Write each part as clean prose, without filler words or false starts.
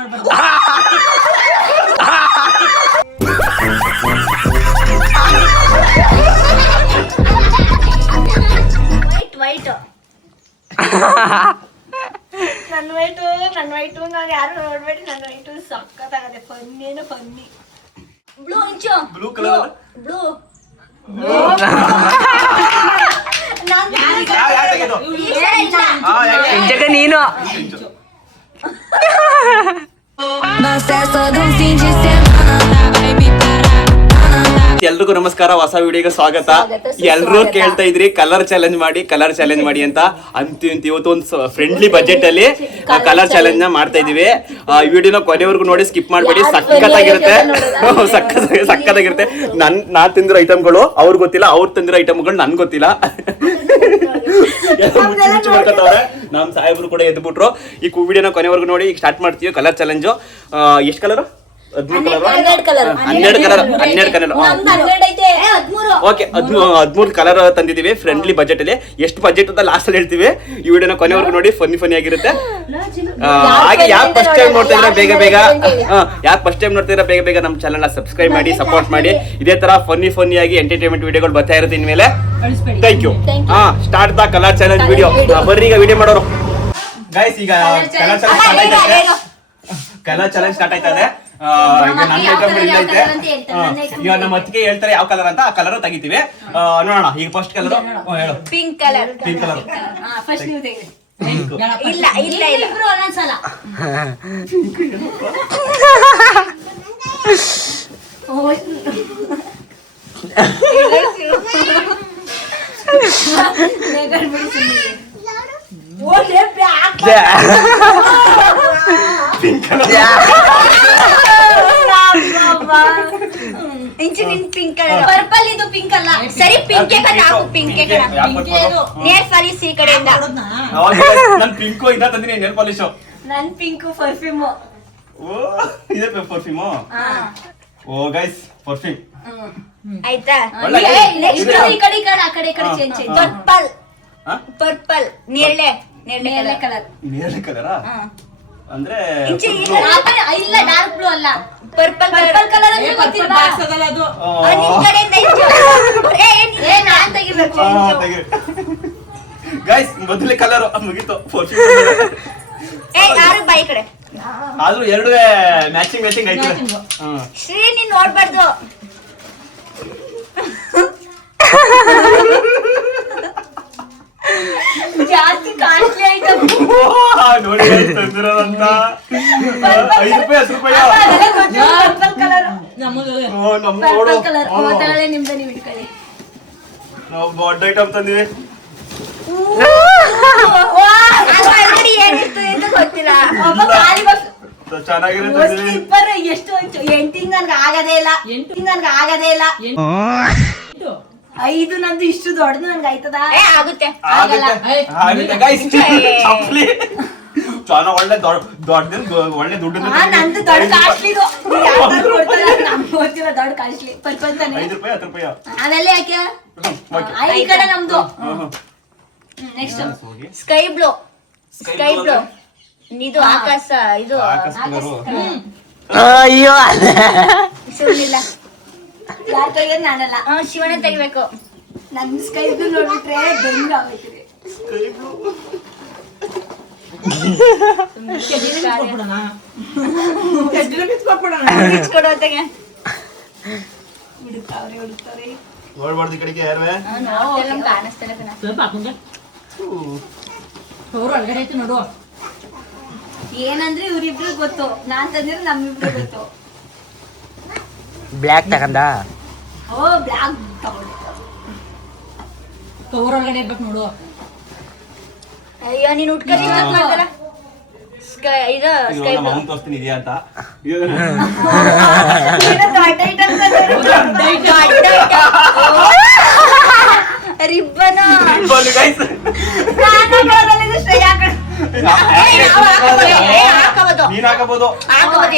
ನನ್ನ ವೈಟು ನಾನು ಯಾರು ನೋಡ್ಬೇಡಿ. ನನ್ನ ವೈಟು ಸಕ್ಕತ್ತಾಗದೆ. ಫನ್ನಿನ ಫನ್ನಿ. ಬ್ಲೂ ಇಂಚು ಬ್ಲೂ ಕಲರ್ ಬ್ಲೂ ನೀನು ಎಲ್ರಿಗೂ ನಮಸ್ಕಾರ, ಹೊಸ ವಿಡಿಯೋಗೆ ಸ್ವಾಗತ. ಎಲ್ರೂ ಕೇಳ್ತಾ ಇದ್ರಿ ಕಲರ್ ಚಾಲೆಂಜ್ ಮಾಡಿ ಅಂತ. ಅಂತ ಇವತ್ತು ಒಂದು ಫ್ರೆಂಡ್ಲಿ ಬಜೆಟ್ ಅಲ್ಲಿ ಕಲರ್ ಚಾಲೆಂಜ್ ನ ಮಾಡ್ತಾ ಇದೀವಿ. ಈ ವಿಡಿಯೋನ ಕೊನೆವರೆಗೂ ನೋಡಿ, ಸ್ಕಿಪ್ ಮಾಡಬೇಡಿ. ಸಕ್ಕತ್ತಾಗಿರುತ್ತೆ. ನಾ ತಿಂದಿರೋ ಐಟಮ್ಗಳು ಅವ್ರಿಗೆ ಗೊತ್ತಿಲ್ಲ, ಅವ್ರು ತಂದಿರೋ ಐಟಮ್ಗಳು ನನ್ಗೆ ಗೊತ್ತಿಲ್ಲ. ನಮ್ ಸಾಹೇಬ್ರು ಕೂಡ ಎದ್ಬಿಟ್ರು. ಈ ವಿಡಿಯೋನ ಕೊನೆವರೆಗೂ ನೋಡಿ. ಈಗ ಸ್ಟಾರ್ಟ್ ಮಾಡ್ತೀವಿ ಕಲರ್ ಚಾಲೆಂಜ್. ಎಷ್ಟು ಕಲರ್? 12 ಕಲರ್ ತಂದಿದೀವಿ ಫ್ರೆಂಡ್ಲಿ ಬಜೆಟ್ ಅಲ್ಲಿ. ಎಷ್ಟು ಬಜೆಟ್ ಅಂತ ಲಾಸ್ಟ್ ಅಲ್ಲಿ ಹೇಳ್ತೀವಿ. ಈ ವಿಡಿಯೋನ ಕೊನೆವರೆಗೂ ನೋಡಿ, ಫನ್ನಿ ಆಗಿರುತ್ತೆ. ಹಾಗೆ ಯಾಕೆ ಫಸ್ಟ್ ಟೈಮ್ ನೋಡ್ತಾ ಇದ್ರೆ ಬೇಗ ನಮ್ಮ ಚಾನಲ್ ನ ಸಬ್ಸ್ಕ್ರೈಬ್ ಮಾಡಿ, ಸಪೋರ್ಟ್ ಮಾಡಿ. ಇದೇ ತರ ಫನ್ನಿ ಆಗಿ ಎಂಟರ್ಟೈನ್ಮೆಂಟ್ ವಿಡಿಯೋಗಳು ಬರ್ತಾ ಇರುತ್ತೆ ಇನ್ಮೇಲೆ. Thank you. Start the colour challenge video. ಬರ್ರಿ ಈಗ ವಿಡಿಯೋ ಮಾಡೋರು ಗೈಸ್. ಈಗ ಕಲರ್ ಚಾಲೆಂಜ್ ಸ್ಟಾರ್ಟ್ ಆಯ್ತದೆ. ಈಗ ನಮ್ಮ ಅತ್ತಿಗೆ ಹೇಳ್ತಾರೆ ಯಾವ ಕಲರ್ ಅಂತ. ಆ ಕಲರ್ ತೆಗಿತೀವಿ. ನೋಡೋಣ. ಈಗ ಫಸ್ಟ್ ಕಲರ್ ಹೇಳು. Pink colour. ಫಸ್ಟ್ ನೀವು ತೆಗಿ. ಇಲ್ಲ ಇಬ್ರು ಒಂದೊಂದ್ಸಲ. Pink colour. ಪರ್ಪಲ್ ಇದು ಪಿಂಕ್ ಅಲ್ಲ. ಸರಿ ಪಿಂಕ್ ಹಾಕು. ಪಿಂಕ್ ನೇಲ್ ಪಾಲಿಶ್ ಈ ಕಡೆಯಿಂದ. ನನ್ ಪಿಂಕ್ ಇದ ತಂದಿನಿ ನೇಲ್ ಪಾಲಿಶ್. ನನ್ ಪಿಂಕ್ ಪರ್ಫ್ಯೂಮ್. ಓ ಇದೆ ಪರ್ಫ್ಯೂಮ್. ಓ ಗೈಸ್ ಪರ್ಫ್ಯೂಮ್ ಆಯ್ತಾ. ನೆಕ್ಸ್ಟ್ ಈ ಕಡೆ ಆ ಕಡೆ ಚೇಂಜ್. ಪರ್ಪಲ್ ನೇರಳೆ ಕಲರ್. ನೇರಳೆ ಕಲರ್ ಅಂದ್ರೆ ಇಲ್ಲ ಡಾರ್ಕ್ ಬ್ಲೂ ಅಲ್ಲ. ಪರ್ಪಲ್ ಕಲರ್ ಅಂದ್ರೆ ಗೊತ್ತಿಲ್ವಾ? ಅದು ನಿಮ್ ಕಡೆಯಿಂದ ನಾನ್ ತೆಗಿಬೇಕು. ಗೈಸ್ ಮೊದಲೇ ಕಲರ್ ಮುಗೀತು. ಯಾರು ಬೈ ಕಡೆ ಆದ್ರೂ ಎರಡು ಮ್ಯಾಚಿಂಗ್ ಆಯ್ತು. ಶ್ರೀ ನೀನ್ ನೋಡ್ಬಾರ್ದು. ಜಾಸ್ತಿ ಕಾಸ್ಟ್ಲಿ ಐಟಮ್ ನೋಡಿ ತಂದಿರೋದಂತ. 5 ರೂಪಾಯಿ 10 ರೂಪಾಯಿ. Purple colour purple colour. ತಗೊಳ್ಳಿ ನಿಮ್ದು, ನೀವು ಇಟ್ಕೊಳ್ಳಿ. ನಾವು ದೊಡ್ಡ ಐಟಮ್ ತಂದಿವಿ. ಏನಿತ್ತು ಅಂತ ಗೊತ್ತಿಲ್ಲ. ಚೆನ್ನಾಗಿರುತ್ತೆ. ಎಷ್ಟು ಎಂಟಿಂಗ್ ನನ್ಗೆ ಆಗದೇ ಇಲ್ಲ. 5 ನಂದು ಇಷ್ಟು ದೊಡ್ಡದು ನನ್ಗೆ ಆಯ್ತದ. ಆಗುತ್ತೆ ಒಳ್ಳೆ ಒಳ್ಳೆ ದುಡ್ಡು. ನಂದು ದೊಡ್ಡ ಕಾಸ್ಟ್ಲಿ. ಗೊತ್ತಿಲ್ಲ. ದೊಡ್ಡ ಕಾಸ್ಟ್ಲಿ ಪರ್ಪಲ್ ತಾನೆ. 5 ರೂಪಾಯಿ 10 ರೂಪಾಯಿ. ಅದೆಲ್ಲ ಯಾಕೆ ಈ ಕಡೆ ನಮ್ದು. Next sky blue. ಇದು ಆಕಾಶ. ಇದು ಅಯ್ಯೋ ಸುಳ್ಳಿಲ್ಲ. ಯಾರು ತೆಗಿಯೋದು? ನಾನಲ್ಲ. ಶಿವನೇ ತೆಗಿಬೇಕು. ನನ್ ಸ್ಕೈ ಬ್ಲೂ ನೋಡ್ಬಿಟ್ರೆ ಬೆಂಗ್ ಆಗೋಯ್ತದೆ. ನೋಡ್ಬಾರ್ದು ಈ ಕಡೆಗೆ ಯಾರುವೆ. ಏನಂದ್ರೆ ಇವ್ರಿಬ್ರು ಗೊತ್ತು, ನಾನ್ ತಂದಿರೋ ನಮ್ಮಿಬ್ರು ಗೊತ್ತು. ಬ್ಲ್ಯಾಕ್ ತಗಂದ. ಓ ಬ್ಲ್ಯಾಕ್ ತಗೊಂಡು ಕವರ್ ಒಳಗಡೆ ಇರ್ಬೇಕು ನೋಡು. ಅಯ್ಯೋ ನೀನ್ ಉಟ್ಕೊಂಡು ಮಾಡ್ತಾರ. ಇದು ಸ್ಕೈ ಬ್ಲೂ ತೋರಿಸ್ತೀನಿ ಇದೆಯಾ ಅಂತ. ರಿಬ್ಬನ್ ಹಾಕಬಹುದು.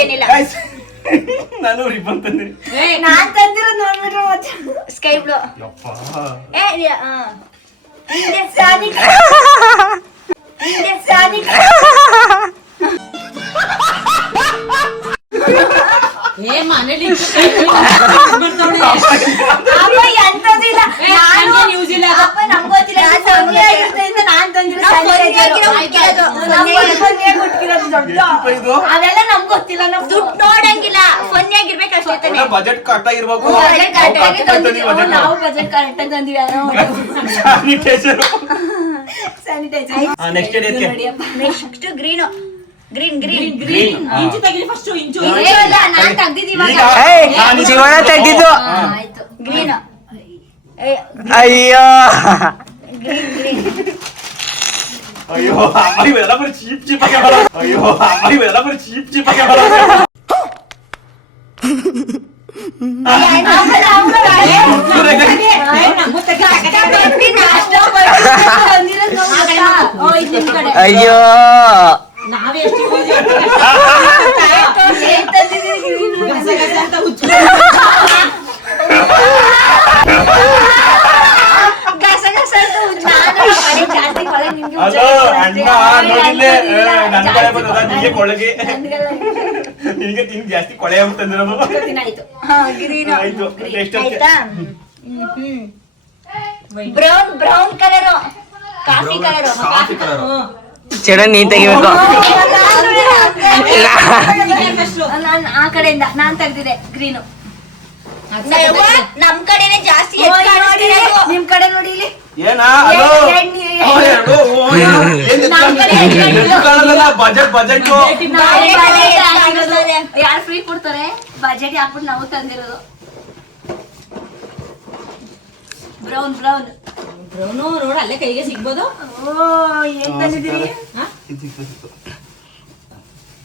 ಏನಿಲ್ಲ. ನಾನು ರಿಬ್ಬನ್ ತಂದಿನಿ. ನಾನ್ ತಂದಿರೋದು ನೋಡ್ಬಿಟ್ರೆ ಸ್ಕೈ ಬ್ಲೂ. ಮನೇಲಿ ಅಪ್ಪ ಎಂತದಿಲ್ಲ ನಾನು ನ್ಯೂಸ್ ಇಲ್ಲ ಅಪ್ಪ ನಮ್ಗೆ ಗೊತ್ತಿಲ್ಲ ನಾನ್ ತಂದಿರೋ ಅವೆಲ್ಲ ನಮ್ಗೆ ಗೊತ್ತಿಲ್ಲ ನಾವು ದುಡ್ಡು ನೋಡಂಗಿಲ್ಲ ಫನ್ನಿ ಆಗಿರ್ಬೇಕು ಅಷ್ಟೇ ಬಜೆಟ್ ಕರೆಕ್ಟ್ ಆಗಿರ್ಬೇಕು. ನಾವು ಬಜೆಟ್ ಕರೆಕ್ಟ್ ಆಗಿ ತಂದಿವಿ next green green green green ಇಂಚು ತೆಗಿರಿ ಫಸ್ಟ್ ಇಂಚು ನಾನ್ ತೆಗ್ದಿದ್ದೀವಿ ಶಿವಣ್ಣ ತೆಗ್ದಿದ್ದು. ಆಯ್ತು ಗ್ರೀನ್ ಅಯ್ಯೋ ಅಯ್ಯೋ ಅಮ್ಮ ಇವೆಲ್ಲ ಬರೀ ಚೀಪ್ ಚೀಪ್ ಆಗಿ ಬರೋದು. ಅಯ್ಯೋ ಅಮ್ಮ ಇವೆಲ್ಲ ಬರೀ ಚೀಪ್ ಚೀಪ್ ಆಗಿ ಬರೋದು. ಅಯ್ಯೋ ನಾವೇ ಎಷ್ಟು ಅಂತ ಹುಚ್ಚು ಅದು ಅಣ್ಣ ನೋಡಿಲ್ಲೇ ನನ್ನ ಕಡೆ ಬರ್ತದ ನಿಮಗೆ ಕೊಳಗೆ ನಿನಗೆ ತಿಂಗ್ ಜಾಸ್ತಿ ಕೊಳೆ ಅಂತಂದಿರೋದು. ಆಯ್ತು next brown brown colour coffee colour coffee colour. ಚೇಣ ನೀನ್ ತೆಗಿಬೇಕು. ನಾನ್ ಆ ಕಡೆಯಿಂದ ನಾನ್ ತೆಗ್ದಿದೆ ಗ್ರೀನು ನಮ್ ಕಡೆನೆ ಜಾಸ್ತಿ ನಿಮ್ ಕಡೆ ನೋಡಿ ಇಲ್ಲಿ ಏನಾ ಅದು ಬಜೆಟ್ ಬಜೆಟ್ ಯಾರು ಫ್ರೀ ಕೊಡ್ತಾರೆ ಬಜೆಟ್ ಹಾಕ್ಬಿಟ್ಟು ನಾವು ತಂದಿರೋದು ಬ್ರೌನ್ ಬ್ರೌನ್ ಬ್ರೌನು ನೋಡ ಅಲ್ಲೇ ಕೈಗೆ ಸಿಗ್ಬೋದು. ಏನ್ ತಂದಿದ್ದೀರಿ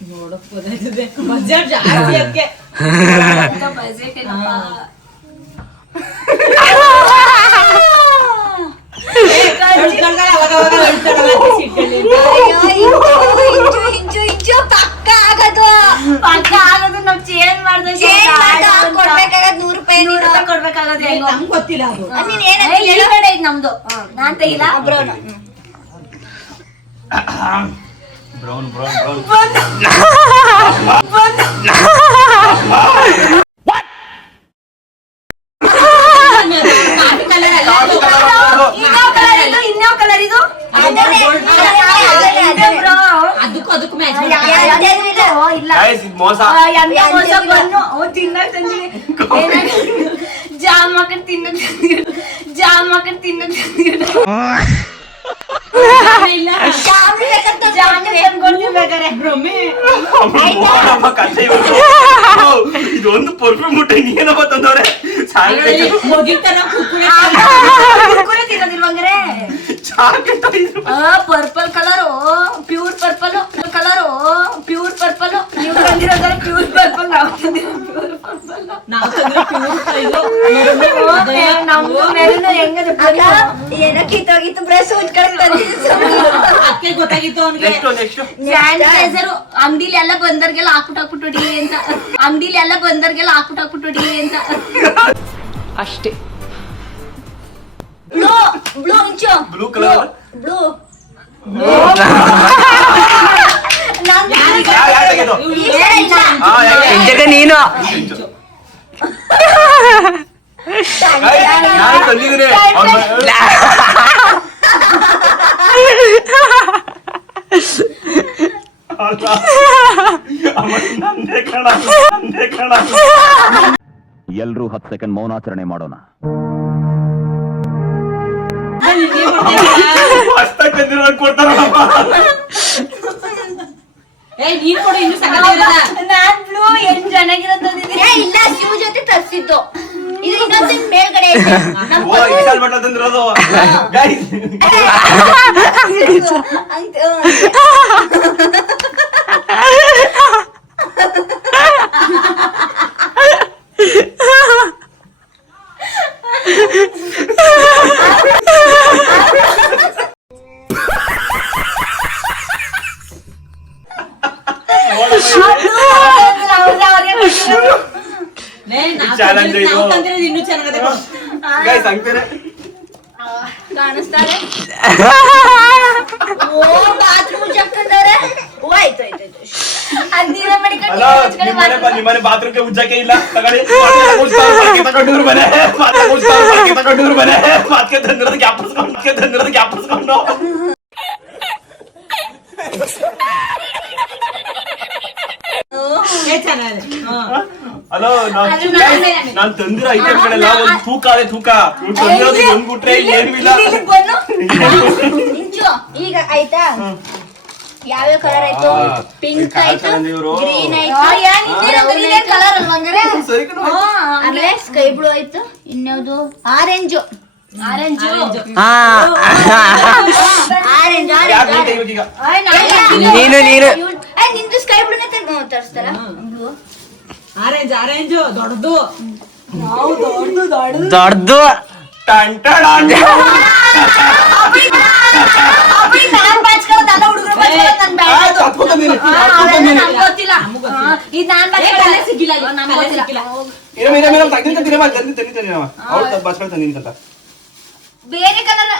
ನೋಡಕ್ ಗೊತ್ತಾಯ್ತದೆ ಬಜೆಟ್ ಜಾಸ್ತಿ ಅದಕ್ಕೆ ಬಜೆಟ್ ಪಕ್ಕ ಆಗೋದು ನಾವ್ ಚೇಂಜ್ ಮಾಡ್ದಾಗ $100 ಕೊಡ್ಬೇಕಾಗತ್ತೆ ನಮ್ಗೆ ಗೊತ್ತಿಲ್ಲ ಅದು. ಈ ಕಡೆ ಐತ್ ನಮ್ದು ನಾನ್ ತೆಗಿಲ್ಲ brown brown brown brown coffee colour ಅಲ್ಲ ಇನ್ಯಾವ ಕಲರ್ ಇದು ಅದಕ್ಕೂ ಅದಕ್ಕೂ ಮ್ಯಾಚ್ ಇಲ್ಲ ಮೋಸ ಮೋಸ ಬನ್ನು ತಿನ್ನಕ್ ತಂದಿರಿ ಜಾಮ್ ಹಾಕೊಂಡ್ ತಿನ್ನಕ್ ಜಾಮ್ ಹಾಕೊಂಡ್ ತಿನ್ನಕ್ ಇಲ್ಲ ಇದೊಂದು ಪರ್ಫ್ಯೂಮ್ ಮುಟ್ಟ ಏನಪ್ಪ ತಂದವ್ರೆ ಹೋಗಿರ್ತಾರ ಕುರ್ಕುರೆ ತಿನ್ನೋದಿಲ್ವಂಗ್ರೆ purple colour pure purple colour pure purple ನೀವು ತಂದಿರೋದಾರೆ ಪ್ಯೂರ್ ಪರ್ಪಲ್ ನಾವು ತಂದಿರೋ ಪ್ಯೂರ್ ಪರ್ಪಲ್ ನಾವು ಇದು ನಮ್ದು ಮೇಲಿನ ಹೆಂಗದ ಏನೋ ಕಿತ್ತೋಗಿತ್ತು ಬ್ರಷ್ ಉಜ್ಕೊಳಕ್ ಅದಕ್ಕೆ ಗೊತ್ತಾಗಿತ್ತು ಅವ್ನಿಗೆ. ಸ್ಯಾನಿಟೈಸರ್ ಅಂಗಡಿಲಿ ಎಲ್ಲ ಬಂದರ್ಗೆಲ್ಲ ಹಾಕ್ಬಿಟ್ಟು ಹೊಡಿ ಅಂತ ಅಂಗಡಿಲಿ ಎಲ್ಲ ಬಂದರ್ಗೆಲ್ಲ ಹಾಕ್ಬಿಟ್ಟು ಹೊಡಿ ಅಂತ ಅಷ್ಟೇ. ಬ್ಲೂ ಬ್ಲೂ ಇಂಚು ಬ್ಲೂ ಕಲರ್ ಬ್ಲೂ ಜಗ ನೀನು ನಾನು ತಂದಿದ್ದೀನಿ ಎಲ್ರೂ 10 ಸೆಕೆಂಡ್ ಮೌನಾಚರಣೆ ಮಾಡೋಣ. ಹೊಸ್ತಾಗಿ ತಂದಿರೋದು ಕೊಡ್ತಾರಪ್ಪ. ನೀನ್ ಕೂಡ ಇನ್ನು ಸಕತ್ತಾಗಿರೋದ. ನಾನ್ ಬ್ಲೂ ಏನ್ ಚೆನ್ನಾಗಿರೋದು ಇಲ್ಲ ಶಿವ ಜೊತೆ ತರಿಸಿದ್ದು ಇದು ಇನ್ನೊಂದು ಮೇಲ್ಗಡೆ ವಿಶಾಲ್ ಭಟ್ಟ ತಂದಿರೋದು ಗೈಸ್. ಚಾಲೆಂಜ್ ಇದು ಇನ್ನು ಚೆನ್ನಾಗದೆ ಗೈಸ್ ಅಂತಾರೆ ಕಾಣಿಸ್ತಾರೆ ಓ ಬಾತ್ರೂಮ್ ಜಕ್ಕಂದರೆ ಓ ಆಯ್ತು ಆಯ್ತು ಆಯ್ತು ಅದ್ ನೀರ ಮಡಿಕೊಂಡು ಅಲ್ಲ ನಿಮ್ಮನೆ ಬಾತ್ರೂಮ್ಗೆ ಉಜ್ಜಕ್ಕೆ ಇಲ್ಲ ತಗೊಳ್ಳಿ ತಗೊಂಡಿವ್ರ ಮನೆ ತಗೊಂಡಿವ್ರ ಮನೆ ಮಾತ್ಕೆ ತಂದಿರೋದು ಗ್ಯಾಪಿಸ್ಕೊಂಡು ಹಲೋ ನಾನ್ ತಂದಿರೋ ಐಟಮ್ಗಳೆಲ್ಲ ಒಂದು ತೂಕ ಇವ್ರು ತಂದಿರೋದು ಬಂದ್ಬಿಟ್ರೆ ಏನು ಇಲ್ಲ. ಇಂಚು ಈಗ ಆಯ್ತಾ ಯಾವ್ಯಾವ ಕಲರ್ ಆಯ್ತು? ಪಿಂಕ್ ಆಯ್ತು, ಗ್ರೀನ್ ಆಯ್ತು, ಕಲರ್ ಆಮೇಲೆ ಸ್ಕೈ ಬ್ಲೂ ಆಯ್ತು, ಇನ್ಯಾವ್ದು ಆರೆಂಜು ನಿಂದು ಸ್ಕೈ ಬ್ಲೂನೇ ತರಿಸ್ತಾರ ಬ್ಲೂ ಆರೆಂಜ್ ದೊಡ್ಡದು ದೊಡ್ಡದು ಬೇರೆ ಕಲರ್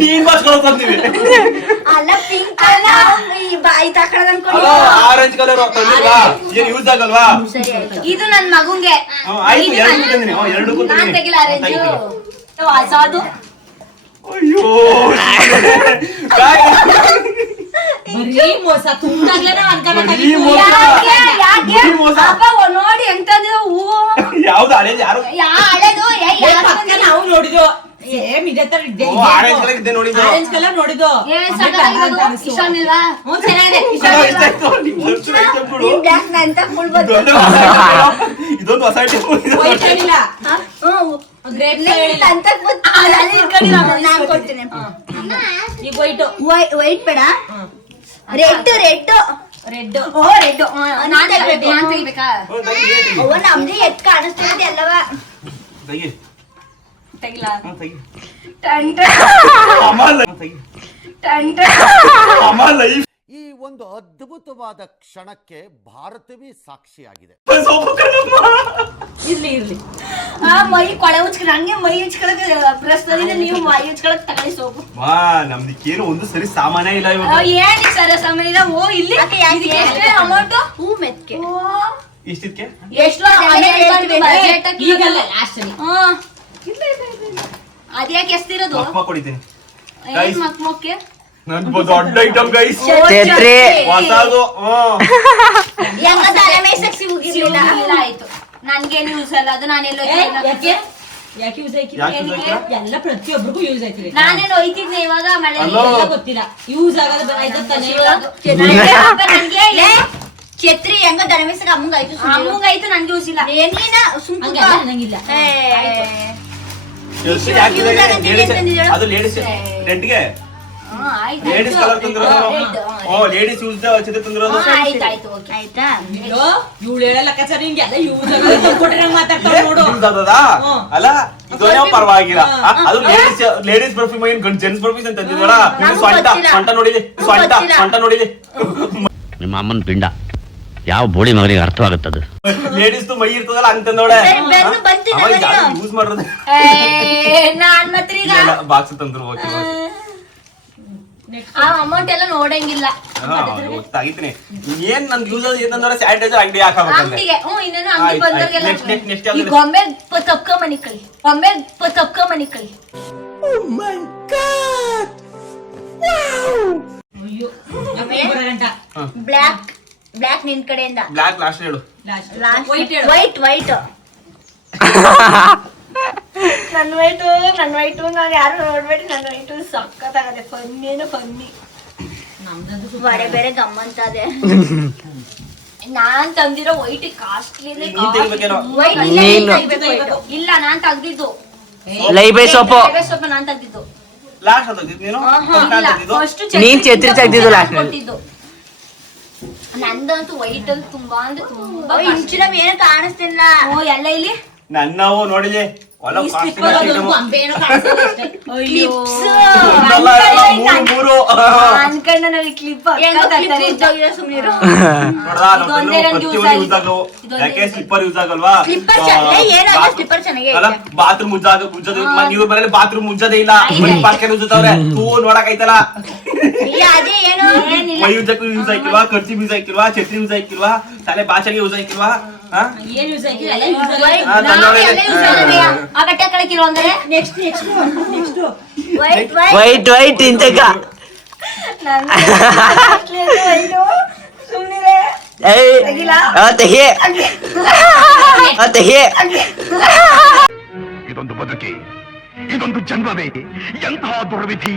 ನೀನ್ ಬಾಚ್ಕೊಳೋತೀವಿ ಅಲ್ಲ ಪಿಂಕ್ ಅಲ್ಲ ಬಾಯಿ ತಕೊಳ್ಳೋದು ಅನ್ಕೊಂಡು ಆರೆಂಜ್ ಕಲರ್ ಏನ್ ಯೂಸ್ ಆಗಲ್ವಾ? ಇದು ನನ್ ಮಗುಂಗೆ ಆಯ್ತು ಎರಡು ನಾನ್ ತೆಗಿಲ್ಲ ಆರೆಂಜು ಹೊಸದು ಅಯ್ಯೋ ಬರೀ ಮೋಸ ತುಂಬ್ದಾಗ್ಲೇ ನಾವ್ ಅನ್ಕೋಬೇಕಾಗಿತ್ತು. ಅಪ್ಪ ನೋಡಿ ಹೆಂಗ್ ತಂದಿದ ಹೂವು ಯಾವ್ದು ಹಳೇದು ಯಾರು ಹಳೆದು ಪಕ್ಕ ನಾವು ನೋಡಿದ್ವು ಸೇಮ್ ಇದೇ ತರ ಇದೆ. ಆರೆಂಜ್ ಕಲರ್ ಇದೆ ನೋಡಿದ್ದು. ಆರೆಂಜ್ ಕಲರ್ ನೋಡಿದ್ದು ಇಷ್ಟೊಂದಿಲ್ವಾ? ಹ್ಞೂ ಚೆನ್ನಾಗಿದೆ. ಬ್ಲಾಕ್ ಅಂತ ಫುಲ್ ಬಂತು ಇದೊಂದು ಹೊಸ ಐಟಮ್ ವೈಟ್ ಹೇಳಿಲ್ಲ ಗ್ರೇಪ್ಸ್ ಹೇಳಿಲ್ಲ ಅಂತ ನಾನ್ ಕೊಡ್ತೀನಿ ಈಗ ವೈಟ್ ವೈಟ್ ಬೇಡ ರೆಡ್ ರೆಡ್ ಓ ರೆಡ್ ನಾನ್ ತೆಗಿಬೇಕಾ ಅವ್ವ ನಮ್ದು ಎತ್ ಕಾಣಿಸ್ತಿರೋದು ಎಲ್ಲವ ತೆಗಿಲ ಈ ಒಂದು ಅದ್ಭುತವಾದ ಕ್ಷಣಕ್ಕೆ ಭಾರತವೇ ಸಾಕ್ಷಿಯಾಗಿದೆ. ಇರ್ಲಿ ಮೈ ಕೊಳೆ ಉಚ್ಕ ನಂಗೆ ಮೈ ಉಚ್ಕೊಳಕ್ ಪ್ರಶ್ನೆ ನೀವು ಮೈ ಉಚ್ಕೊಳಕ್ ತಗೊಳ್ಳಿ ಸೋಪು ನಮ್ದಿಕ್ಕೇನು ಒಂದು ಸರಿ ಸಾಮಾನ್ಯ ಇಲ್ಲ ಏನ್ ಸರ ಸಮಯ ಓ ಇಲ್ಲಿ ಅಮೌಂಟ್ ಹೂ ಮೆತ್ಕೆ ಇಷ್ಟಕ್ಕೆ ಎಷ್ಟು ಈಗಲ್ಲ ಲಾಸ್ಟ್ ಅಲ್ಲಿ ಅದ್ಯಾಕೆ ಎಷ್ಟಿರೋದು ಕೊಡಿತೀನಿ ಏನ್ ಮಕ್ಮಕ್ಕೆ ದೊಡ್ಡ ಐಟಮ್ ಗೈಸ್ ಛತ್ರಿ ಹೊಸದು ಹೆಂಗ ತಲೆ ಮೇಯ್ಸಕ್ ಸಿಗುದಿಲ್ಲ ಆಯ್ತು ನನ್ಗೇನು ಯೂಸ್ ಅಲ್ಲ ಅದು ನಾನೆಲ್ಲೋ ಯಾಕೆ ಯೂಸ್ ಆಯ್ತಿಲ್ಲ ಎಲ್ಲ ಪ್ರತಿಯೊಬ್ಬರಿಗೂ ಯೂಸ್ ಆಯ್ತಿದೆ. ನಾನೇನು ಒಯ್ತಿದ್ನೆ ಇವಾಗ ಮಳೆ ಎಲ್ಲ ಗೊತ್ತಿಲ್ಲ ಯೂಸ್ ಆಗೋದು ಆಯ್ತಾನೆ ನನ್ಗೆ ಛತ್ರಿ ಹೆಂಗ ದನ ಮೇಯ್ಸಕ್ ಅಮ್ಮಂಗಾಯ್ತು ನನ್ಗೆ ಯೂಸ್ ಇಲ್ಲ ಏನೇನ ಸುಮ್ನೆ ನಂಗಿಲ್ಲ ಅದು ಲೇಡೀಸ್ ರೆಡ್ಗೆ ಲೇಡೀಸ್ ಕಲರ್ ತಂದಿರೋದು ಲೇಡೀಸ್ ಯೂಸ್ ತಂದಿರೋದು ಆಯ್ತಾ ಇವಳು ಹೇಳ ಲೆಕ್ಕಾಚಾರ ಹಿಂಗೆಲ್ಲ ಯೂಸ್ ಆಗೋದು ಕೊಟ್ಟರೆ ಮಾತಾಡ್ತಾವ ನೋಡು ಅಲ್ಲ ಇದು ಪರವಾಗಿಲ್ಲ ಅದು ಲೇಡೀಸ್ ಪರ್ಫ್ಯೂಮ್ ಏನ್ ಜೆಂಟ್ಸ್ ಪರ್ಫ್ಯೂಮ್ ಅಂತ ತಂದಿದ್ವಲ್ಲ ಸೊಂಟ ನೋಡಿದೆ ನಿಮ್ಮ ಅಮ್ಮನ ಪಿಂಡ ಯಾವ ಬೋಳಿ ಮಗನಿಗೆ ಅರ್ಥವಾಗುತ್ತದು. ಲೇಡೀಸ್ ಮೈ ಇರ್ತದಲ್ಲ ಅಂತಂದೋಳೆ ಯೂಸ್ ಮಾಡೋದು ನಾನ್ ಮಾತ್ರ ಈಗ ಬಾಕ್ಸ್ ತಂದ್ರು ಆ ಅಮೌಂಟ್ ಎಲ್ಲ ನೋಡಂಗಿಲ್ಲ ಗೊತ್ತಾಗಿತ್ತೀನಿ ಏನ್ ನನ್ಗೆ ಯೂಸ್ ಏನಂದ್ರೆ ಸ್ಯಾನಿಟೈಸರ್ ಅಂಗಡಿ ಹಾಕಬೇಕು ಅಂಗಡಿಗೆ ಇನ್ನೇನು ಅಂಗಡಿ ಬಂದವ್ರಿಗೆಲ್ಲ ಈ ಗೊಂಬೆ ತಪ್ಕ ಮನಿ ಕಳಿ ಬ್ಲಾಕ್ ನಿನ್ ಕಡೆಯಿಂದ ಬ್ಲಾಕ್ ಲಾಸ್ಟ್ ಹೇಳು ವೈಟ್ ನನ್ ವೈಟು ನಾನ್ ಯಾರು ನೋಡ್ಬೇಡಿ ನನ್ ವೈಟು ಸಕ್ಕತ್ತಾಗದೆ ಫನ್ನಿ ಬಡೆ ಬೇರೆ ಗಮ್ಮಂತದೆ ನಾನ್ ತಂದಿರೋ ವೈಟ್ ಕಾಸ್ಟ್ಲಿ ಇಲ್ಲ ನಾನ್ ತೆಗ್ದಿದ್ದು ಲೈಬೈ ಸೋಪು ನಾನ್ ತೆಗ್ದಿದ್ದು ಲಾಸ್ಟ್ ನೀನ್ ಛತ್ರಿ ತೆಗ್ದಿದ್ದು ಲಾಸ್ಟ್ ನಂದಂತೂ ವೈಟ್ ಅಲ್ಲಿ ತುಂಬಾ ಅಂದ್ರೆ ತುಂಬಾ ಇಂಚಿನ ಏನು ಕಾಣಿಸ್ತಿಲ್ಲ ಓ ಎಲ್ಲ ಇಲ್ಲಿ ನನ್ನವು ನೋಡಿಲಿ ಹೊಲ ಈ slipper ಅದೊಂದು ಗೊಂಬೆ ಏನೋ ಕಾಣಿಸೋದು ಅಷ್ಟೇ. ಅಯ್ಯೋ. ಮೂರು ಅನ್ಕೊಂಡ ನಾವ್ ಈ ಕ್ಲಿಪ್ ಸುಮ್ನಿರು. ನೋಡ್ದಾ, ನಮ್ ತಂದೆ ಪ್ರತಿಯೊಂದು ಯೂಸ್ ಆಗವು. ಯಾಕೆ ಸ್ಲಿಪ್ಪರ್ ಯೂಸ್ ಆಗಲ್ವಾ? ಬಾತ್ರೂಮ್ ಉಜ್ಜೋದು ನೀವು ಮನೇಲಿ ಬಾತ್ರೂಮ್ ಉಜ್ಜೋದೇ ಇಲ್ಲ, ಪಾರ್ಕೆಟ್ ಉಜ್ಜುತ್ತವ್ರೆ. ತೂ ನೋಡಕ್ ಐತಲ್ಲ, ಮೈ ಉಜ್ಜಕ್ಕೂ ಯೂಸ್ ಆಯ್ಕಿಲ್ವಾ, ಖರ್ಚಿ ಯೂಸ್ ಆಯ್ಕಿಲ್ವಾ, ಛತ್ರಿ ಯೂಸ್ ಆಯ್ಕಿಲ್ವಾ, ತಲೆ ಬಾಚಗೆ ಯೂಸ್ ಆಯ್ಕಿಲ್ವಾ? ಏನ್ ಯೂಸ್ ಆಗಿಲ್ಲ, ಎಲ್ಲ ಯೂಸ್ ಆಗಿಲ್ಲ. ನೆಕ್ಸ್ಟ್ ವೈಟ್ ವೈಟ್ ಇಂತಕ ಸುಮ್ನಿರೆ. ತೆಗಿ ತೆಗಿ. ಇದೊಂದು ಬದುಕಿ, ಇದೊಂದು ಜನ್ಮವೇ, ಎಂತಹ ದುರ್ವಿಧಿ.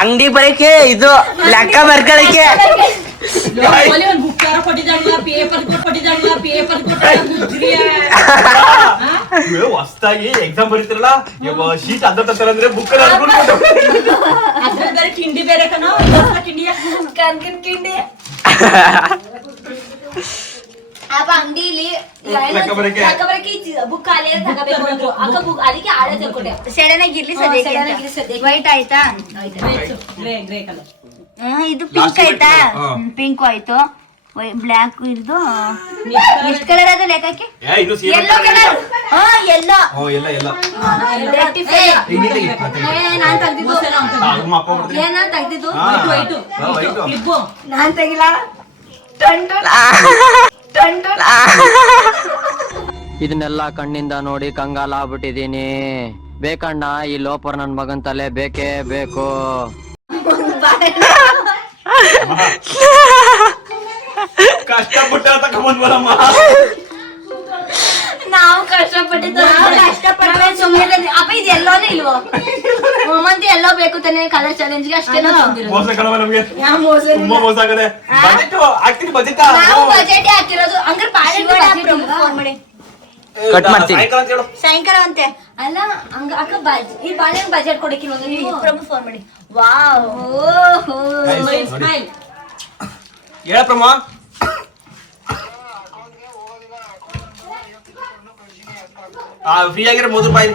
ಅಂಗಡಿ ಬರಕ್ಕೆ ಇದು ಲೆಕ್ಕ ಬರ್ಕೊಳಕ್ಕೆ. ಒಂದ್ ಬುಕ್ಕಾರ ಕೊಟ್ಟಿದ್ದಾಳ, ಪೇಪರ್ ಕೊಟ್ಟಿದ್ದಾಳ, ಪೇಪರ್ ಹೊಸ್ತಾಗಿ ಎಕ್ಸಾಮ್ ಬರೀತಿರಲ್ಲ, ಶೀಟ್ ಅದ್ರ ಅಂದ್ರೆ ಬುಕ್ ಅದ್ರ ಬೇರೆ ಕಿಂಡಿ ಬೇರೆ ಕಣೋ, ಕಿಂಡಿ ಕನ್ಕಿನ್ ಕಿಂಡಿ. ಅಪ್ಪ ಅಂಗಡಿಲಿ ಬುಕ್ ಖಾಲಿ ತಗೋಬೇಕು ಅಂದ್ರು. ಅಕ್ಕ ಬುಕ್ ಅದಕ್ಕೆ ಆಳೆ ತಗೊಂಡೆ. ಸಡನ್ ಆಗಿರ್ಲಿ ವೈಟ್ ಆಯ್ತಾ? Grey colour. ಇದು ಪಿಂಕ್ ಆಯ್ತಾ? ಪಿಂಕ್ ಆಯ್ತು. ಬ್ಲಾಕ್ ಇದು ಎಷ್ಟು ಕಲರ್ ಅದ ಲೆಕ್ಕಕ್ಕೆ? Yellow colour. ಯೆಲ್ಲೋ ನಾನ್ ತೆಗ್ದಿದ್ದು. ನಾನ್ ತೆಗ್ದಿದ್ದು ನಾನ್ ತೆಗಿಲ್ಲ. ಇದನ್ನೆಲ್ಲ ಕಣ್ಣಿಂದ ನೋಡಿ ಕಂಗಾಲ ಆಗ್ಬಿಟ್ಟಿದೀನಿ. ಬೇಕಣ್ಣ, ಈ ಲೋಪರ್ ನನ್ ಮಗನ್ ತಲೆ ಬೇಕೇ ಬೇಕು. ಕಷ್ಟಪಟ್ಟ ತಗೊಂಡ್ಬರಮ್ಮ. ನಾವು ಕಷ್ಟಪಟ್ಟಿದ್ದು ಸುಮ್ಮನೆ. ಅಪ್ಪ ಇದು ಎಲ್ಲೋನೇ ಇಲ್ವೋ? ಮಂದಿ ಎಲ್ಲೋ ಬೇಕು ತಾನೆ ಕಲರ್ ಚಾಲೆಂಜ್ಗೆ ಅಷ್ಟೇ. ಮೋಸ ಕಣವ ನಮ್ಗೆ, ತುಂಬಾ ಮೋಸ ಆಗದೆ. ಹಾಕ್ತೀನಿ ಬಜೆಟ್, ನಾವು ಬಜೆಟ್ ಹಾಕಿರೋದು. ಹಂಗಾರೆ ಫೋನ್ ಮಾಡಿ ಕಟ್ ಮಾಡ್ತೀನಿ. ಸಾಯಂಕಾಲ ಅಂತೆ ಅಲ್ಲ ಹಂಗ ಅಕ್ಕ ಈ ಬಾಳೆಹಣ್ಣು ಬಜೆಟ್ ಕೊಡಕ್ಕಿಲ್ವ ನೀವು? ಪ್ರಭು ಫೋನ್ ಮಾಡಿ. ವಾವ್, ಓಹೋ ಸ್ಮೈಲ್. ಹೇಳ ಪ್ರಮ. ಫ್ರೀ ಆಗಿರೋ 3 ರೂಪಾಯಿ.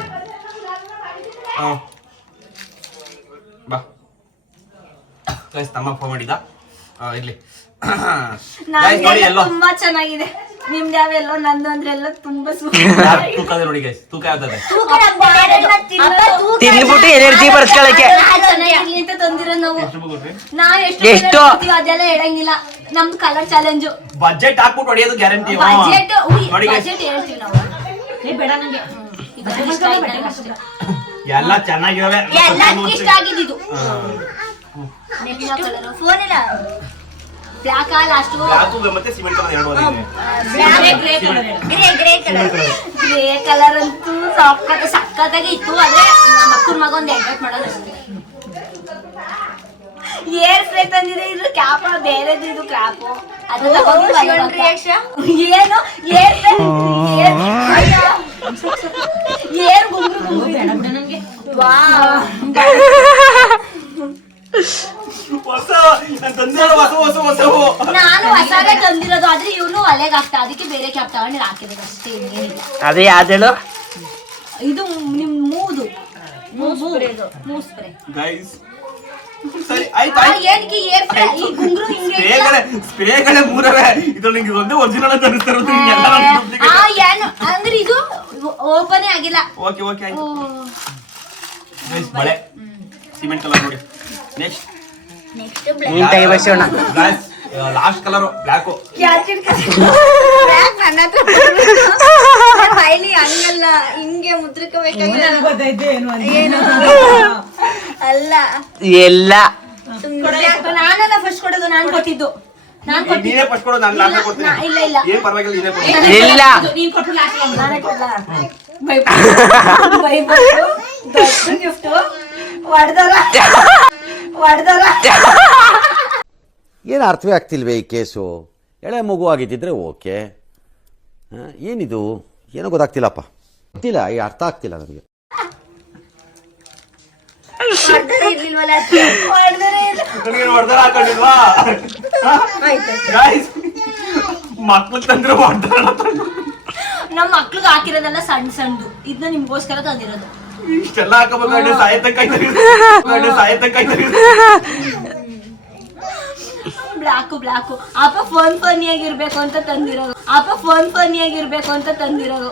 ಬಾ ಗೈಸ್, ತಮ್ಮ ಫೋನ್ ಮಾಡಿದ. ಇರ್ಲಿ ನೋಡಿ, ಎಲ್ಲೋ ತುಂಬಾ ಚೆನ್ನಾಗಿದೆ. ನಿಮ್ದು ಯಾವೆಲ್ಲೋ, ನಂದು ಅಂದ್ರೆ ಎಲ್ಲ ತುಂಬಾ ತೂಕ ಇದೆ ನೋಡಿ ಗೈಸ್. ತೂಕ ಯಾವ್ದಾದೆ? ತಿನ್ಬಿಟ್ಟು ಎನರ್ಜಿ ಬರ್ಸ್ಕೊಳಕ್ಕೆ. ಚೆನ್ನಾಗಿರ್ಲಿ ಅಂತ ತಂದಿರೋದು ನಾವು. ನಾವ್ ಎಷ್ಟು ಎಷ್ಟು ಅದೆಲ್ಲ ಹೇಳಂಗಿಲ್ಲ. ನಮ್ದು ಕಲರ್ ಚಾಲೆಂಜ್. ಬಜೆಟ್ ಹಾಕ್ಬಿಟ್ಟು ಹೊಡೆಯೋದು ಗ್ಯಾರಂಟಿ. ಬಜೆಟ್ ನೋಡಿ ಗೈಸ್, ಬಜೆಟ್ ಹೇಳ್ತೀವಿ ನಾವು. ಬೇಡ ನಂಗೆ ಎಲ್ಲ ಚೆನ್ನಾಗಿದಾವೆ. ಎಲ್ಲದಕ್ಕೆ ಇಷ್ಟ ಆಗಿದ್ದು. ಫೋನ್ ಇಲ್ಲ ಬ್ಲಾಕ್ ಲಾಸ್ಟ್ ಮತ್ತೆ ಸಿಮೆಂಟ್ ಕಲರ್ ಎರಡು ಗ್ರೇ ಕಲರ್ ಅಂತೂ ಸಕ್ಕತ್ತಾಗಿ ಇತ್ತು. ಆದ್ರೆ ನಮ್ಮ ಅಕ್ಕನ ಮಗ ಒಂದು ಎಂಟರ್ ಮಾಡೋದು ಅಷ್ಟೇ. ಏರ್ ಫ್ರೈ ತಂದಿದೆ. ಇದು ಕ್ಯಾಪ್ ಬೇರೆದು, ಇದು ಕ್ಯಾಪ್. ಅದು ಏನು ಏರ್ ಗುಂಗ್ರು ಗುಂಗ್ರು ನಂಗೆ ನಾನು ಹೊಸದೇ ತಂದಿರೋದು. ಆದ್ರೆ ಇವನು ಒಲೆಗೆ ಹಾಕ್ತಾ, ಅದಕ್ಕೆ ಬೇರೆ ಕ್ಯಾಪ್ ತಗೊಂಡು ಹಾಕಿರೋದು ಅಷ್ಟೇ. ಇನ್ನೇನಿಲ್ಲ. ಅದೇ ಯಾವ್ದೇಳು? ಇದು ನಿಮ್ ಮೂದು ಮೂವ್ ಸ್ಪ್ರೇ. ಸರಿ ಆಯ್ತು. ಏನಕ್ಕೆ ಏರ್ ಫ್ರೈ ಈ ಗುಂಗ್ರು ಹಿಂಗೆ ಸ್ಪ್ರೇಗಳೇ ಮೂರವೇ. ಇದ್ರಲ್ಲಿ ನಿಂಗೆ ಒಂದೇ ಒರಿಜಿನಲ್ ಅಂತ ಅನಿಸ್ತಾ ಇರೋದು. ಏನು ಅಂದ್ರೆ ಇದು ಓಪನೇ ಆಗಿಲ್ಲ. ಓಕೆ ಓಕೆ ಆಯ್ತು ಗೈಸ್. ಬಳೆ ಸಿಮೆಂಟ್ ಕಲರ್ ನೋಡಿ. ನೆಕ್ಸ್ಟ್ ನೀನ್ ತೆಗಿಬೇಕಣ್ಣ. Guys last colour black. ನನ್ನ ಹತ್ರ ಫೈಲಿ ಹಂಗಲ್ಲ, ಹಿಂಗೆ ಮುದ್ರಿಕಬೇಕಾಗಿಲ್ಲ. ಏನು ಅಲ್ಲ ಎಲ್ಲ ನಾನಲ್ಲ ಫಸ್ಟ್ ಕೊಡೋದು. ನಾನ್ ಕೊಟ್ಟಿದ್ದು. ನೀನೇ ಫಸ್ಟ್ ಕೊಡು, ನಾನು ಲಾಸ್ಟ್ ಕೊಡ್ತೀನಿ. ಇಲ್ಲ ಇಲ್ಲ ಏನ್ ಪರವಾಗಿಲ್ಲ, ನೀನೇ ಕೊಡು. ಇಲ್ಲ ನೀನ್ ಕೊಟ್ಟು ಲಾಸ್ಟ್ ನಾನೇ ಕೊಡ್ಲಾ? ದೊಡ್ಡ ಗಿಫ್ಟ್ ಹೊಡ್ದಾರ. ಏನು ಅರ್ಥವೇ ಆಗ್ತಿಲ್ವೇ ಈ ಕೇಸು? ಎಳೆ ಮಗು ಆಗಿದ್ದಿದ್ರೆ ಓಕೆ. ಏನಿದು ಏನೋ ಗೊತ್ತಾಗ್ತಿಲ್ಲಪ್ಪ. ಗೊತ್ತಿಲ್ಲ, ಈ ಅರ್ಥ ಆಗ್ತಿಲ್ಲ ನನಗೆ. ಮಕ್ಳು ತಂದ್ರೆ ನಮ್ಮ ಮಕ್ಳಿಗೆ ಹಾಕಿರೋದೆಲ್ಲ ಸಣ್ಣ ಸಣ್ಣದು, ಇದನ್ನ ನಿಮ್ಗೋಸ್ಕರ ತಂದಿರೋದು. ಇಷ್ಟೆಲ್ಲ ಹಾಕಬೇಕು ಬ್ಲಾಕು ಅಪ್ಪ ಫನ್ನಿಯಾಗಿರ್ಬೇಕು ಅಂತ ತಂದಿರೋದು.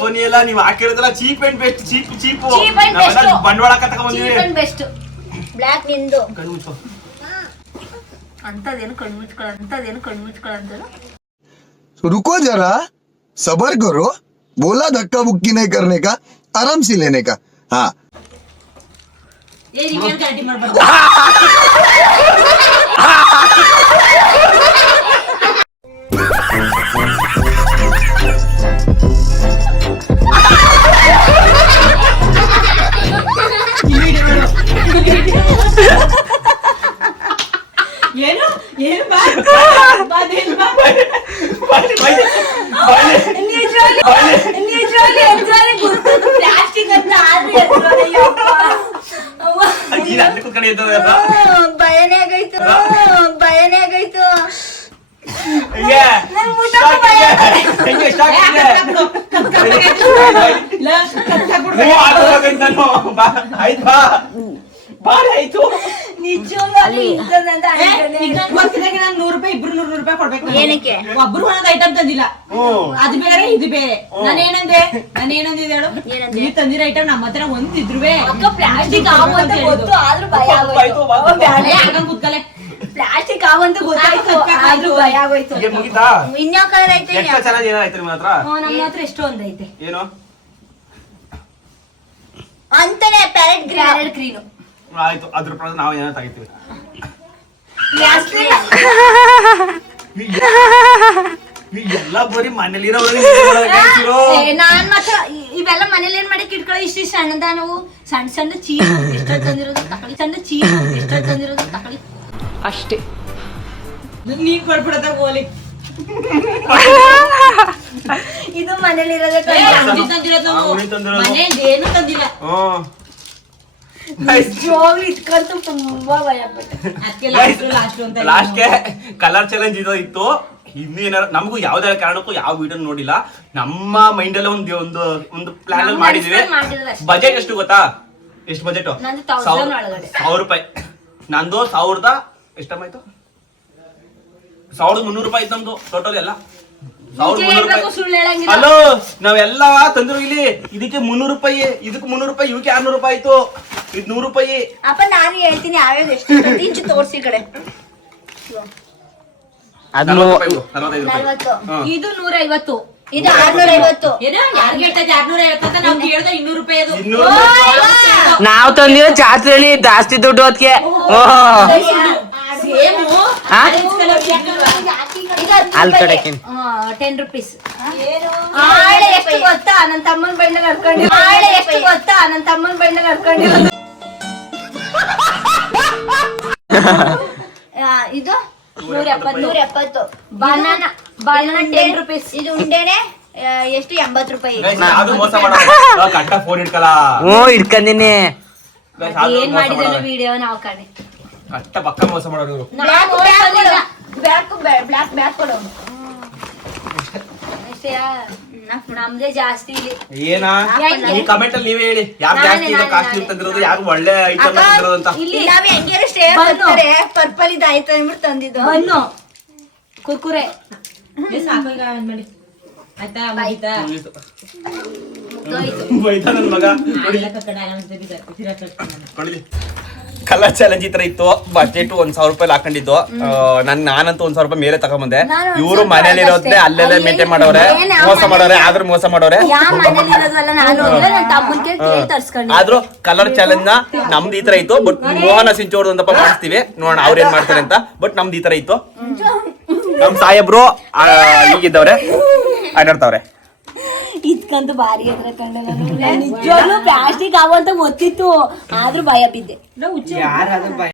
ಫೋನ್ ಎಲ್ಲ ನೀವು ಹಾಕಿರೋದಲ್ಲ ಚೀಪ್ ಅಂಡ್ ಬೆಸ್ಟ್. ಚೀಪ್ ಬಂಡವಾಳ ಬೆಸ್ಟ್. ಬ್ಲಾಕ್ ನಿಂದು ಅಂತದೇನು ಕಣ್ಮುಚ್ಕೊಳ್ಳೋ रुको जरा सबर करो, बोला धक्का बुक्की नहीं करने का, आराम से लेने का. हाँ ಗಲಾಟೆ ಮಾಡ್ಬಾರ್ದು. ಏನು ಏನು ಬಾ ಪ್ಲಾಸ್ಟಿಕ್ ಅಂತ ಭಯನೇ ಆಗೈತು. ನಾನು 100 ರೂಪಾಯಿ ಇಬ್ರು 100 ರೂಪಾಯಿ ಕೊಡ್ಬೇಕು. ಏನಕ್ಕೆ? ಒಬ್ರು ಒಂದೊಂದು ಐಟಮ್ ತಂದಿಲ್ಲ, ಅದು ಬೇರೆ ಇದು ಬೇರೆ. ನಾನೇನಂದೆ ಹೇಳು, ನೀವ್ ತಂದಿರೋ ಐಟಮ್ ನಮ್ಮ ಹತ್ರ ಒಂದಿದ್ರುವೆ ಪ್ಲಾಸ್ಟಿಕ್ ಆಗುವಂತ ಗೊತ್ತು, ಆದ್ರೂ ಭಯ ಆಗೋಯ್ತು. ಕೂತ್ಕಲೆ. ಪ್ಲಾಸ್ಟಿಕ್ ಆಗುವಂತ ಗೊತ್ತಾಯ್ತು, ಆದ್ರೂ ಭಯ ಆಗೋಯ್ತು. ಮುಗಿತಾ? ಇನ್ಯಾವ ಕಲರ್ ಐತೆ? ಏನಾಯ್ತು ನಿಮ್ಮ ಹತ್ರ? ನಮ್ಮ ಹತ್ರ ಎಷ್ಟೊಂದು ಐತೆ ಏನು ಅಂತಾನೆ ಪ್ಯಾರೆಟ್ ಗ್ರೀನ್. ಆಯ್ತು, ಅದ್ರ ಪ್ರಕಾರ ನಾವು ಏನಾದ್ರು ತೆಗಿತೀವಿ. ಎಲ್ಲ ಬರೀ ಮನೇಲಿರೋ ನಾನ್ ಮಾತ್ರ ಇವೆಲ್ಲ ಮನೇಲಿ ಏನ್ ಮಾಡಿ ಕಿಟ್ಕೊಳ್ಳೋ ಇಷ್ಟು ಸಣ್ಣದ ನಾವು ಸಣ್ಣ ಚೀಪ್ ಎಷ್ಟೋ ತಂದಿರೋದು ತಕೊಳ್ಳಿ ಅಷ್ಟೇ. ನೀನ್ ಕೊಡ್ಬಿಡದ ಗೋಲಿ. ಇದು ಮನೇಲಿ ಇರೋದೇ ಮನೇಲಿ ತಂದಿಲ್ಲ. ಇಟ್ಕೊಂತು ತುಂಬಾ ಭಯ ಆಗ್ಬಿಟ್ಟೆ. ಲಾಸ್ಟ್ಗೆ ಕಲರ್ ಚಾಲೆಂಜ್ ಇತ್ತು. ಇನ್ನು ಏನಾರ ನಮಗೂ ಯಾವ್ದಾರ ಕಾರಣಕ್ಕೂ ಯಾವ ವಿಡಿಯೋ ನೋಡಿಲ್ಲ, ನಮ್ಮ ಮೈಂಡ್ ಅಲ್ಲಿ ಒಂದು ಪ್ಲಾನ್ ಅಲ್ಲಿ ಮಾಡಿದೀವಿ. ಬಜೆಟ್ ಎಷ್ಟು ಗೊತ್ತಾ? ಎಷ್ಟು ಬಜೆಟ್? 1000 ರೂಪಾಯಿ. ನಂದು 1000 ಎಷ್ಟಮ್ಮಾಯ್ತು? 1300 ರೂಪಾಯಿ ಇತ್ತು ನಮ್ದು ಟೋಟಲ್ ಎಲ್ಲ. 1300 ರೂಪಾಯಿ. ಹಲೋ, ನಾವೆಲ್ಲ ತಂದ್ರು ಇಲ್ಲಿ. ಇದಕ್ಕೆ 300 ರೂಪಾಯಿ, ಇದಕ್ಕೆ 300 ರೂಪಾಯಿ, ಇವಕ್ಕೆ 600 ರೂಪಾಯಿ ಆಯ್ತು. ಇದು 100 ರೂಪಾಯಿ. ಅಪ್ಪ ನಾನು ಹೇಳ್ತೀನಿ ಯಾವ್ಯಾವ ಎಷ್ಟು ಇಂಚು ತೋರ್ಸಿ ಕಡೆ. ಅದು 40. ಇದು 150. ಇದು 650. ಯಾರಿಗೆ ಹೇಳ್ತಾ 650 ಅಂತ ನಾವು ಕೇಳ್ದ 200 ರೂಪಾಯಿ. ಅದು 200 ನಾವು ತಂದಿರೋ ಜಾತ್ರೆಯಲ್ಲಿ ಜಾಸ್ತಿ ದುಡ್ಡು ಅದಕ್ಕೆ. ಅಲ್ಲಿ ಕಡೆ 10 ರೂಪೀಸ್. ಆಳೆ ಎಷ್ಟು ಗೊತ್ತಾ? ನನ್ನ ತಮ್ಮನ ಬಣ್ಣ ನಡ್ಕೊಂಡು ಇದು 170. Banana 10 rupees. ಇದು ಉಂಡೆನೆ ಎಷ್ಟು? 80 ರೂಪಾಯಿ. ಕಟ್ಟ ಫೋನ್ ಇಟ್ಕಲ್ಲ. ಇಟ್ಕಂದಿನಿ. ಏನ್ ಮಾಡಿದ್ರೆ ವಿಡಿಯೋ ನಾವು ಕಣೆ ಕಟ್ಟ ಪಕ್ಕ ಮೋಸ ಮಾಡೋರು. ಬ್ಲಾಕ್ ಕೊಡು. ನಮ್ದೇ ಜಾಸ್ತಿ ಇಲ್ಲಿ. ಏನಾ ಈ ಕಮೆಂಟ್ ಅಲ್ಲಿ ನೀವೇ ಹೇಳಿ, ಯಾರು ಜಾಸ್ತಿ ಇದು ಕಾಸ್ಟ್ಲಿ ತಂದಿರೋದು, ಯಾರು ಒಳ್ಳೆ ಐಟಮ್ ತಂದಿರೋದು ಅಂತ. ಇಲ್ಲಿ ನಾವ್ ಹೆಂಗಿರೋ ಸ್ಟೇರ್ ಮಾಡ್ತಾರೆ ಪರ್ಪಲ್ ಇದಾಯ್ತು ಅಂದ್ಬಿಟ್ಟು ತಂದಿದ್ದು. ಬನ್ನು ಕುರ್ಕುರೆ ಸಾಕು ಈಗ ಮಾಡಿ ಆಯ್ತಾ? ಮುಗಿತಾ? ಬೈತಾ ನನ್ ಮಗ. ಕಲರ್ ಚಾಲೆಂಜ್ ಈ ತರ ಇತ್ತು. ಬಜೆಟ್ 1000 ರೂಪಾಯಿ ಹಾಕೊಂಡಿದ್ದು. ನಾನಂತೂ 1000 ರೂಪಾಯಿ ಮೇಲೆ ತಗೊಂಬಂದೆ. ಇವರು ಮನೇಲಿ ಇರೋದೇ ಅಲ್ಲೆಲ್ಲ ಮೇಂಟೈನ್ ಮಾಡೋರೆ, ಮೋಸ ಮಾಡೋರೆ. ಆದ್ರೂ ಕಲರ್ ಚಾಲೆಂಜ್ ನ ನಮ್ದು ಈ ತರ ಇತ್ತು. ಬಟ್ ಮೋಹನ ಸಿಂಚೋರ್ದು ಅಂತಪ್ಪ ಮಾಡಿಸ್ತೀವಿ, ನೋಡೋಣ ಅವ್ರ ಏನ್ ಮಾಡ್ತಾರೆ ಅಂತ. ಬಟ್ ನಮ್ದು ಈ ತರ ಇತ್ತು. ನಮ್ ಸಾಹೇಬ್ರು ಈಗಿದ್ದವ್ರೆ ಆಟಾಡ್ತಾವ್ರೆ. ಇದ್ಕಂತೂ ಭಾರಿ ಅದ್ರ ಕಂಡ ನಿಜವಾಗ್ಲೂ ಪ್ಲಾಸ್ಟಿಕ್ ಆಗುವಂತ ಗೊತ್ತಿತ್ತು, ಆದ್ರೂ ಭಯ ಬಿದ್ದೆ.